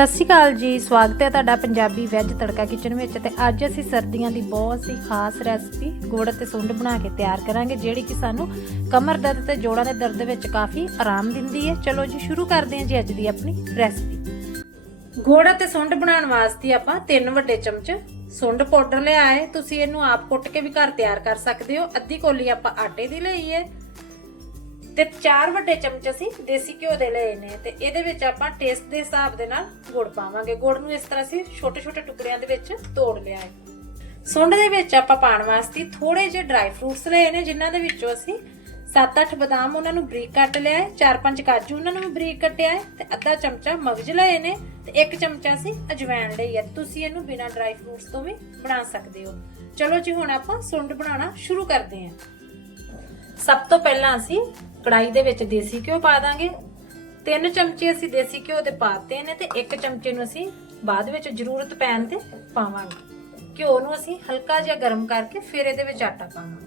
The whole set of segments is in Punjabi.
ਸਤਿ ਸ਼੍ਰੀ ਅਕਾਲ ਜੀ, ਸਵਾਗਤ ਹੈ ਤੁਹਾਡਾ ਪੰਜਾਬੀ ਵੈਜ ਤੜਕਾ ਕਿਚਨ ਵਿੱਚ ਤੇ ਅੱਜ ਅਸੀਂ ਸਰਦੀਆਂ ਦੀ ਬਹੁਤ ਹੀ ਖਾਸ ਰੈਸਪੀ ਗੁੜ ਅਤੇ ਸੁੰਡ ਬਣਾ ਕੇ ਤਿਆਰ ਕਰਾਂਗੇ, ਜਿਹੜੀ ਕਿ ਸਾਨੂੰ ਕਮਰ ਦਰਦ ਤੇ ਜੋੜਾਂ ਦੇ ਦਰਦ ਵਿੱਚ ਕਾਫੀ ਆਰਾਮ ਦਿੰਦੀ ਹੈ। ਚਲੋ ਜੀ, ਸ਼ੁਰੂ ਕਰਦੇ ਹਾਂ ਜੀ ਅੱਜ ਦੀ ਆਪਣੀ ਰੈਸਪੀ ਗੁੜ ਅਤੇ ਸੁੰਡ ਬਣਾਉਣ ਵਾਸਤੇ ਆਪਾਂ ਤਿੰਨ ਵੱਡੇ ਚਮਚ ਸੁੰਡ ਪਾਊਡਰ ਲਿਆ ਹੈ ਤੁਸੀਂ ਇਹਨੂੰ ਆਪ ਕੁੱਟ ਕੇ ਵੀ ਘਰ ਤਿਆਰ ਕਰ ਸਕਦੇ ਹੋ। ਅੱਧੀ ਕੋਲੀ ਆਪਾਂ ਆਟੇ ਦੀ ਲਈ ਹੈ। ਤੇ ਚਾਰ ਵੱਡੇ ਚਮਚ ਅਸੀਂ ਦੇਸੀ ਘਿਓ ਦੇ ਲਏ ਨੇ ਤੇ ਇਹਦੇ ਵਿੱਚ ਆਪਾਂ ਟੇਸਟ ਦੇ ਹਿਸਾਬ ਦੇ ਨਾਲ ਗੁੜ ਪਾਵਾਂਗੇ। ਗੁੜ ਨੂੰ ਇਸ ਤਰ੍ਹਾਂ ਅਸੀਂ ਛੋਟੇ ਛੋਟੇ ਟੁਕੜਿਆਂ ਦੇ ਵਿੱਚ ਤੋੜ ਲਿਆ ਹੈ। ਸੁੰਡ ਦੇ ਵਿੱਚ ਆਪਾਂ ਪਾਉਣ ਵਾਸਤੇ ਥੋੜੇ ਜਿਹੇ ਡਰਾਈ ਫਰੂਟਸ ਲਏ ਨੇ, ਜਿਨ੍ਹਾਂ ਦੇ ਵਿੱਚੋਂ ਅਸੀਂ 7-8 ਬਦਾਮ ਉਹਨਾਂ ਨੂੰ ਬਰੀਕ ਕੱਟ ਲਿਆ ਹੈ 4-5 ਕਾਜੂ ਉਹਨਾਂ ਨੂੰ ਬਰੀਕ ਕੱਟਿਆ ਹੈ ਤੇ ਅੱਧਾ ਚਮਚਾ ਮਗਜ ਲਏ ਨੇ ਤੇ ਇੱਕ ਚਮਚਾ ਅਸੀਂ ਅਜਵਾਇਣ ਲਈ ਹੈ। ਤੁਸੀਂ ਇਹਨੂੰ ਬਿਨਾਂ ਡਰਾਈ ਫਰੂਟਸ ਤੋਂ ਵੀ ਬਣਾ ਸਕਦੇ ਹੋ। ਚਲੋ ਜੀ, ਹੁਣ ਆਪਾਂ ਸੁੰਡ ਬਣਾਉਣਾ ਸ਼ੁਰੂ ਕਰਦੇ ਹਾਂ। ਸਭ ਤੋਂ ਪਹਿਲਾਂ ਅਸੀਂ ਕੜਾਈ ਦੇ ਵਿੱਚ ਦੇਸੀ ਘਿਓ ਪਾ ਦਾਂਗੇ। ਤਿੰਨ ਚਮਚੇ ਅਸੀਂ ਦੇਸੀ ਘਿਓ ਦੇ ਪਾਤੇ ਨੇ ਤੇ ਇੱਕ ਚਮਚੇ ਨੂੰ ਅਸੀਂ ਬਾਅਦ ਵਿੱਚ ਜ਼ਰੂਰਤ ਪੈਣ ਤੇ ਪਾਵਾਂਗੇ। ਘਿਓ ਨੂੰ ਅਸੀਂ ਹਲਕਾ ਜਿਹਾ ਗਰਮ ਕਰਕੇ ਫਿਰ ਇਹਦੇ ਵਿੱਚ ਆਟਾ ਪਾਵਾਂਗੇ।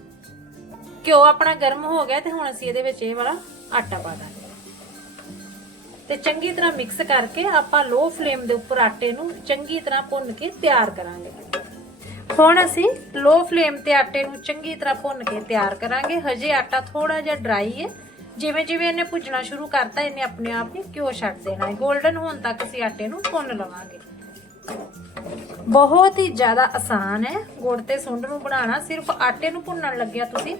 ਘਿਓ ਆਪਣਾ ਗਰਮ ਹੋ ਗਿਆ ਤੇ ਹੁਣ ਅਸੀਂ ਇਹਦੇ ਵਿੱਚ ਇਹ ਵਾਲਾ ਆਟਾ ਪਾ ਦਾਂਗੇ। ਤੇ ਚੰਗੀ ਤਰ੍ਹਾਂ ਮਿਕਸ ਕਰਕੇ ਆਪਾਂ ਲੋ ਫਲੇਮ ਦੇ ਉੱਪਰ ਆਟੇ ਨੂੰ ਚੰਗੀ ਤਰ੍ਹਾਂ ਭੁੰਨ ਕੇ ਤਿਆਰ ਕਰਾਂਗੇ। ਹੁਣ ਅਸੀਂ ਲੋ ਫਲੇਮ ਤੇ ਆਟੇ ਨੂੰ ਚੰਗੀ ਤਰ੍ਹਾਂ ਭੁੰਨ ਕੇ ਤਿਆਰ ਕਰਾਂਗੇ। ਹਜੇ ਆਟਾ ਥੋੜਾ ਜਿਹਾ ਡਰਾਈ ਹੈ। ਜਿਵੇਂ ਜਿਵੇਂ ਇਹਨੇ ਭੁੱਜਣਾ ਸ਼ੁਰੂ ਕਰਤਾ, ਇਹਨੇ ਆਪਣੇ ਆਪ ਹੀ ਘਿਓ ਛੱਡ ਦੇਣਾ ਹੈ। 골ਡਨ ਹੋਣ ਤੱਕ ਅਸੀਂ ਆਟੇ ਨੂੰ ਭੁੰਨ ਲਵਾਂਗੇ। ਬਹੁਤ ਹੀ ਜ਼ਿਆਦਾ ਆਸਾਨ ਹੈ। ਗੁੜ ਤੇ ਸੁੰਡ ਨੂੰ ਬਣਾਉਣਾ। ਸਿਰਫ ਆਟੇ ਨੂੰ ਭੁੰਨਣ ਲੱਗਿਆ ਤੁਸੀਂ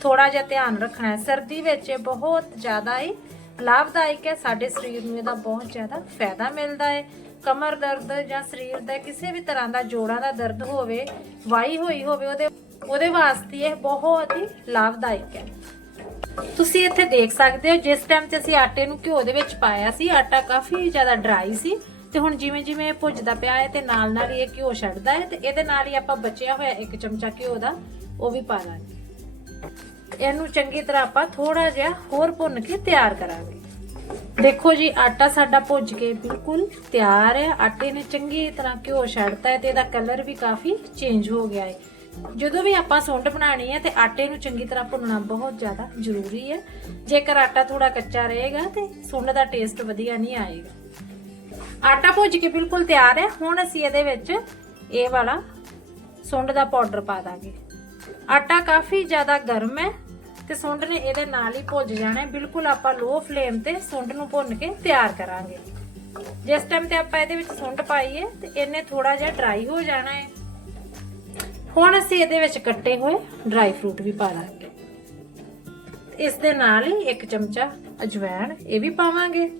ਥੋੜਾ ਜਿਹਾ ਧਿਆਨ ਰੱਖਣਾ ਹੈ। ਸਰਦੀ ਵਿੱਚ ਬਹੁਤ ਜ਼ਿਆਦਾ ਹੀ ਲਾਭਦਾਇਕ ਹੈ, ਸਾਡੇ ਸਰੀਰ ਨੂੰ ਇਹਦਾ ਬਹੁਤ ਜ਼ਿਆਦਾ ਫਾਇਦਾ ਮਿਲਦਾ ਹੈ। ਕਮਰ ਦਰਦ ਜਾਂ ਸਰੀਰ ਦਾ ਕਿਸੇ ਵੀ ਤਰ੍ਹਾਂ ਦਾ ਜੋੜਾਂ ਦਾ ਦਰਦ ਹੋਵੇ, ਵਾਈ ਹੋਈ ਹੋਵੇ, ਉਹਦੇ ਉਹਦੇ ਵਾਸਤੇ ਇਹ ਬਹੁਤ ਹੀ ਲਾਭਦਾਇਕ ਹੈ। ਤੁਸੀਂ ਇੱਥੇ ਦੇਖ ਸਕਦੇ ਹੋ, ਜਿਸ ਟਾਈਮ ਤੇ ਅਸੀਂ ਆਟੇ ਨੂੰ ਘਿਓ ਦੇ ਵਿੱਚ ਪਾਇਆ ਸੀ, ਆਟਾ ਕਾਫੀ ਜ਼ਿਆਦਾ ਡਰਾਈ ਸੀ ਤੇ ਹੁਣ ਜਿਵੇਂ ਜਿਵੇਂ ਇਹ ਭੁੱਜਦਾ ਪਿਆ ਹੈ ਤੇ ਨਾਲ ਨਾਲ ਹੀ ਇਹ ਘਿਓ ਛੱਡਦਾ ਹੈ ਤੇ ਇਹਦੇ ਨਾਲ ਹੀ ਆਪਾਂ ਬਚਿਆ ਹੋਇਆ ਇੱਕ ਚਮਚਾ ਘਿਓ ਦਾ, ਉਹ ਵੀ ਪਾ ਲਾਂਗੇ। ਇਹਨੂੰ ਚੰਗੀ ਤਰ੍ਹਾਂ ਆਪਾਂ ਥੋੜਾ ਜਿਹਾ ਹੋਰ ਭੁੰਨ ਕੇ ਤਿਆਰ ਕਰਾਂਗੇ। ਦੇਖੋ ਜੀ, ਆਟਾ ਸਾਡਾ ਭੁੱਜ ਕੇ ਬਿਲਕੁਲ ਤਿਆਰ ਹੈ। ਆਟੇ ਨੇ ਚੰਗੀ ਤਰ੍ਹਾਂ ਘਿਓ ਛੱਡਤਾ ਹੈ ਤੇ ਇਹਦਾ ਕਲਰ ਵੀ ਕਾਫੀ ਚੇਂਜ ਹੋ ਗਿਆ ਹੈ। ਜਦੋਂ ਵੀ ਆਪਾਂ ਸੁੰਡ ਬਣਾਣੀ ਹੈ ਤੇ ਆਟੇ ਨੂੰ ਚੰਗੀ ਤਰ੍ਹਾਂ ਭੁੰਨਣਾ ਬਹੁਤ ਜ਼ਿਆਦਾ ਜ਼ਰੂਰੀ ਹੈ। ਜੇਕਰ ਆਟਾ ਥੋੜਾ ਕੱਚਾ ਰਹੇਗਾ ਤੇ ਸੁੰਡ ਦਾ ਟੇਸਟ ਵਧੀਆ ਨਹੀਂ ਆਏਗਾ। ਆਟਾ ਭੁੱਜ ਕੇ ਬਿਲਕੁਲ ਤਿਆਰ ਹੈ। ਹੁਣ ਅਸੀਂ ਇਹਦੇ ਵਿੱਚ ਇਹ ਵਾਲਾ ਸੁੰਡ ਦਾ ਪਾਊਡਰ ਪਾ ਦਾਂਗੇ। ਆਟਾ ਕਾਫੀ ਜ਼ਿਆਦਾ ਗਰਮ ਹੈ ਤੇ ਸੁੰਡ ਨੇ ਇਹਦੇ ਨਾਲ ਹੀ ਭੁੱਜ ਜਾਣਾ ਬਿਲਕੁਲ ਆਪਾਂ ਲੋ ਫਲੇਮ ਤੇ ਸੁੰਡ ਨੂੰ ਭੁੰਨ ਕੇ ਤਿਆਰ ਕਰਾਂਗੇ। ਜਿਸ ਟਾਈਮ ਤੇ ਆਪਾਂ ਇਹਦੇ ਵਿੱਚ ਸੁੰਡ ਪਾਈਏ ਤੇ ਇਹਨੇ ਥੋੜਾ ਜਿਹਾ ਡਰਾਈ ਹੋ ਜਾਣਾ ਹੈ। ਹੁਣ ਅਸੀਂ ਇਹਦੇ ਵਿੱਚ ਕੱਟੇ ਹੋਏ ਡਰਾਈ ਫਰੂਟ ਵੀ ਪਾ ਦਾਂਗੇ ਇਸ ਦੇ ਨਾਲ ਹੀ ਇੱਕ ਚਮਚਾ ਅਜਵਾਇਣ ਇਹ ਵੀ ਪਾਵਾਂਗੇ।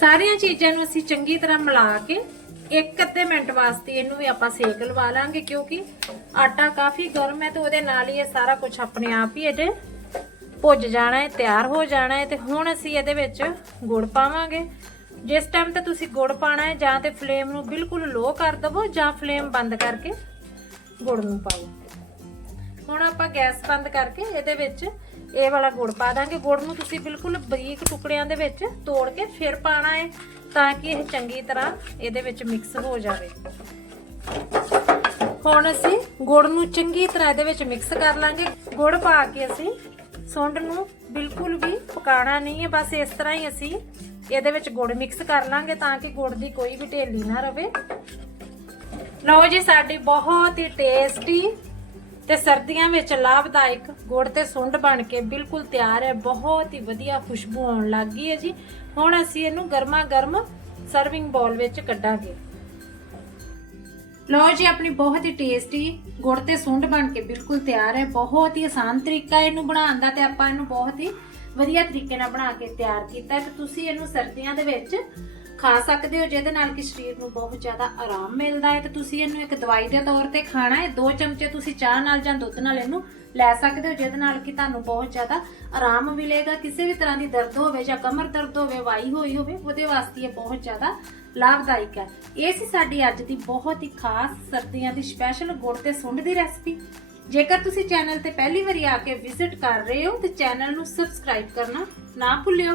ਸਾਰੀਆਂ ਚੀਜ਼ਾਂ ਨੂੰ ਅਸੀਂ ਚੰਗੀ ਤਰ੍ਹਾਂ ਮਿਲਾ ਕੇ ਇੱਕ ਅੱਧੇ ਮਿੰਟ ਵਾਸਤੇ ਇਹਨੂੰ ਵੀ ਆਪਾਂ ਸੇਕ ਲਵਾ ਲਾਂਗੇ, ਕਿਉਂਕਿ ਆਟਾ ਕਾਫੀ ਗਰਮ ਹੈ ਤੇ ਉਹਦੇ ਨਾਲ ਹੀ ਇਹ ਸਾਰਾ ਕੁਝ ਆਪਣੇ ਆਪ ਹੀ ਇਹਦੇ ਭੁੱਜ ਜਾਣਾ ਹੈ, ਤਿਆਰ ਹੋ ਜਾਣਾ ਹੈ ਤੇ ਹੁਣ ਅਸੀਂ ਇਹਦੇ ਵਿੱਚ ਗੁੜ ਪਾਵਾਂਗੇ। ਜਿਸ ਟਾਈਮ ਤੇ ਤੁਸੀਂ ਗੁੜ ਪਾਣਾ ਹੈ ਜਾਂ ਤੇ ਫਲੇਮ ਨੂੰ ਬਿਲਕੁਲ ਲੋ ਕਰ ਦਵੋ ਜਾਂ ਫਲੇਮ ਬੰਦ ਕਰਕੇ ਗੁੜ ਨੂੰ ਪਾਓ। ਹੁਣ ਆਪਾਂ ਗੈਸ ਬੰਦ ਕਰਕੇ ਇਹਦੇ ਵਿੱਚ ਇਹ ਵਾਲਾ ਗੁੜ ਪਾ ਦਾਂਗੇ। ਗੁੜ ਨੂੰ ਤੁਸੀਂ ਬਿਲਕੁਲ ਬਰੀਕ ਟੁਕੜਿਆਂ ਦੇ ਵਿੱਚ ਤੋੜ ਕੇ ਫਿਰ ਪਾਣਾ ਹੈ ਤਾਂ ਕਿ ਇਹ ਚੰਗੀ ਤਰ੍ਹਾਂ ਇਹਦੇ ਵਿੱਚ ਮਿਕਸ ਹੋ ਜਾਵੇ। ਹੁਣ ਅਸੀਂ ਗੁੜ ਨੂੰ ਚੰਗੀ ਤਰ੍ਹਾਂ ਇਹਦੇ ਵਿੱਚ ਮਿਕਸ ਕਰ ਲਾਂਗੇ। ਗੁੜ ਪਾ ਕੇ ਅਸੀਂ ਸੁੰਡ ਨੂੰ ਬਿਲਕੁਲ ਵੀ ਪਕਾਣਾ ਨਹੀਂ ਹੈ ਬਸ ਇਸ ਤਰ੍ਹਾਂ ਹੀ ਅਸੀਂ ਇਹਦੇ ਵਿੱਚ ਗੁੜ ਮਿਕਸ ਕਰ ਲਾਂਗੇ ਤਾਂ ਕਿ ਗੁੜ ਦੀ ਕੋਈ ਵੀ ਢੇਲੀ ਨਾ ਰਵੇ। ਲਓ ਜੀ, ਸਾਡੀ ਬਹੁਤ ਹੀ ਟੇਸਟੀ ਤੇ ਸਰਦੀਆਂ ਵਿੱਚ ਲਾਭਦਾਇਕ ਗੁੜ ਤੇ ਸੁੰਡ ਬਣ ਕੇ ਬਿਲਕੁਲ ਤਿਆਰ ਹੈ। ਬਹੁਤ ਹੀ ਵਧੀਆ ਖੁਸ਼ਬੂ ਆਉਣ ਲੱਗ ਗਈ ਹੈ ਜੀ। ਹੁਣ ਅਸੀਂ ਇਹਨੂੰ ਗਰਮਾ ਗਰਮ ਸਰਵਿੰਗ ਬਾਉਲ ਵਿੱਚ ਕੱਢਾਂਗੇ। ਲੋ ਜੀ, ਆਪਣੀ ਬਹੁਤ ਹੀ ਟੇਸਟੀ ਗੁੜ ਤੇ ਸੁੰਡ ਬਣ ਕੇ ਬਿਲਕੁਲ ਤਿਆਰ ਹੈ। ਬਹੁਤ ਹੀ ਆਸਾਨ ਤਰੀਕਾ ਇਹਨੂੰ ਬਣਾਉਣ ਦਾ ਤੇ ਆਪਾਂ ਇਹਨੂੰ ਬਹੁਤ ਹੀ ਵਧੀਆ ਤਰੀਕੇ ਨਾਲ ਬਣਾ ਕੇ ਤਿਆਰ ਕੀਤਾ ਤੇ ਤੁਸੀਂ ਇਹਨੂੰ ਸਰਦੀਆਂ ਦੇ ਵਿੱਚ ਖਾ ਸਕਦੇ ਹੋ, ਜਿਹਦੇ ਨਾਲ ਕਿ ਸਰੀਰ ਨੂੰ ਬਹੁਤ ਜ਼ਿਆਦਾ ਆਰਾਮ ਮਿਲਦਾ ਹੈ। ਤੇ ਤੁਸੀਂ ਇਹਨੂੰ ਇੱਕ ਦਵਾਈ ਦੇ ਤੌਰ ਤੇ ਖਾਣਾ ਹੈ। ਦੋ ਚਮਚੇ ਤੁਸੀਂ ਚਾਹ ਨਾਲ ਜਾਂ ਦੁੱਧ ਨਾਲ ਇਹਨੂੰ ਲੈ ਸਕਦੇ ਹੋ, ਜਿਹਦੇ ਨਾਲ ਕਿ ਤੁਹਾਨੂੰ ਬਹੁਤ ਜ਼ਿਆਦਾ ਆਰਾਮ ਮਿਲੇਗਾ। ਕਿਸੇ ਵੀ ਤਰ੍ਹਾਂ ਦੀ ਦਰਦ ਹੋਵੇ ਜਾਂ ਕਮਰ ਦਰਦ ਹੋਵੇ, ਵਾਈ ਹੋਈ ਹੋਵੇ, ਉਹਦੇ ਵਾਸਤੇ ਇਹ ਬਹੁਤ ਜ਼ਿਆਦਾ ਲਾਭਦਾਇਕ ਹੈ। ਇਹ ਸੀ ਸਾਡੀ ਅੱਜ ਦੀ ਬਹੁਤ ਹੀ ਖਾਸ ਸਰਦੀਆਂ ਦੀ ਸਪੈਸ਼ਲ ਗੁੜ ਤੇ ਸੁੰਡ ਦੀ ਰੈਸਪੀ ਜੇਕਰ ਤੁਸੀਂ ਚੈਨਲ ਤੇ ਪਹਿਲੀ ਵਾਰੀ ਆ ਕੇ ਵਿਜ਼ਿਟ ਕਰ ਰਹੇ ਹੋ, ਤੇ ਚੈਨਲ ਨੂੰ ਸਬਸਕ੍ਰਾਈਬ ਕਰਨਾ ਨਾ ਭੁੱਲਿਓ।